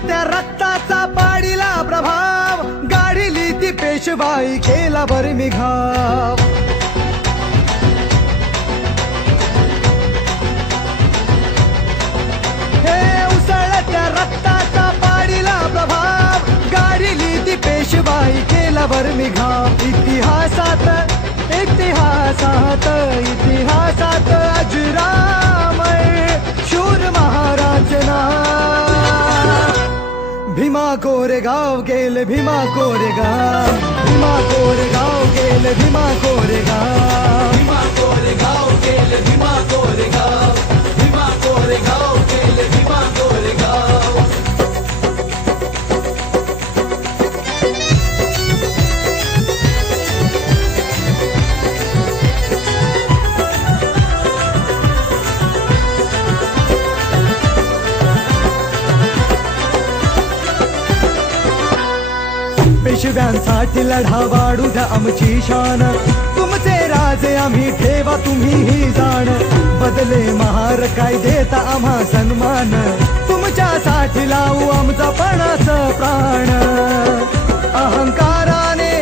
उसळत्या रक्ताचा पाडीला प्रभाव, गाडीली ती पेशवाई केला बरमी घाव. हे उसळत्या रक्ताचा पाडीला प्रभाव, गाडीली ती पेशवाई केला बरमी घाव. इतिहासात इतिहासात इतिहासात अजरामर शूर महाराज नाव. भीमा कोरेगाव गेले भीमा कोरेगाव, भीमा कोरेगाव गेले भीमा कोरेगाव, भीमा कोरेगाव गेले भीमा कोरेगाव, भीमा कोरेगाव गेले भीमा कोरेगाव. पेशव्यांसाठी लढा वाढू द्या आमची शान, तुमचे राजे आम्ही ठेवा तुम्ही ही जाण. बदले महार कायदेता आम्हा सन्मान, तुमच्यासाठी लावू आमचा पणाचं प्राण. अहंकाराने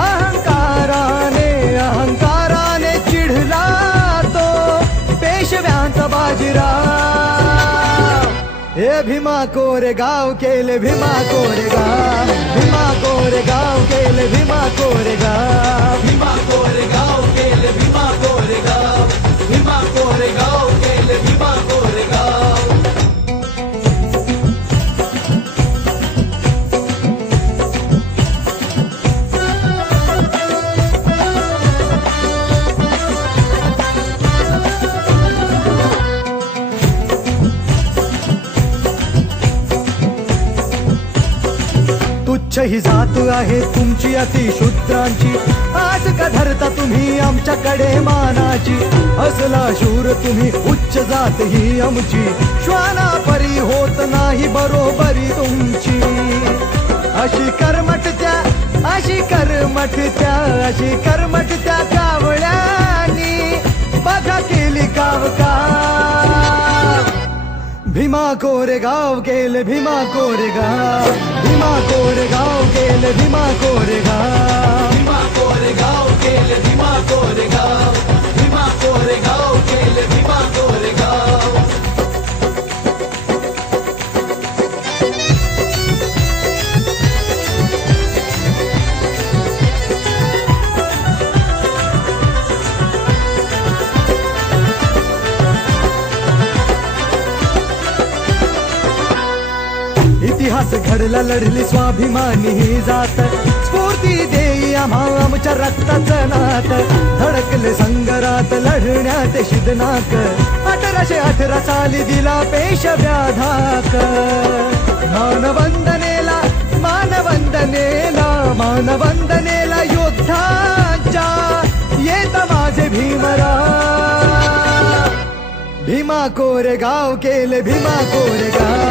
अहंकाराने अहंकाराने चिढला तो पेशव्यांचा बाजीराव. हे भीमा कोरेगाव केले भीमा कोरेगाव, भीमा कोरेगाव केले भीमा कोरेगाव, भीमा कोरेगाव गेले भीमा कोरेगाव, भीमा कोरेगाव गेले भीमा कोरेगाव. तुच्छ ही जात आहे तुमची अतिशूद्रांची, आज का धरता तुम्ही आमच्याकडे मानाची. असला शूर तुम्ही उच्च जात ही आमची, श्वाना परी होत नाही बरोबरी तुमची. अशी कर्मठत्या अशी कर्मठत्या अशी कर्मठत्या कावळ्यांनी बघा केली काव काव. भीमा कोरेगाव गेले भीमा कोरेगाव, भीमा कोरेगाव गेले भीमा कोरेगाव, भीमा कोरेगाव गेले भीमा कोरेगाव, भीमा कोरेगाव गेले भीमा कोरेगाव. इतिहास घडला लढली स्वाभिमानी ही जात, स्फूर्ती देई आम्हा आमच्या रक्ताचं नात. धडकले संगरात लढण्यात शिदनाक, 1818 साली दिला पेशव्या धाक. मानवंदनेला मानवंदनेला मानवंदनेला योद्धाच्या येत माझे भीमराव. भीमा कोरेगाव केले भीमा कोरेगाव,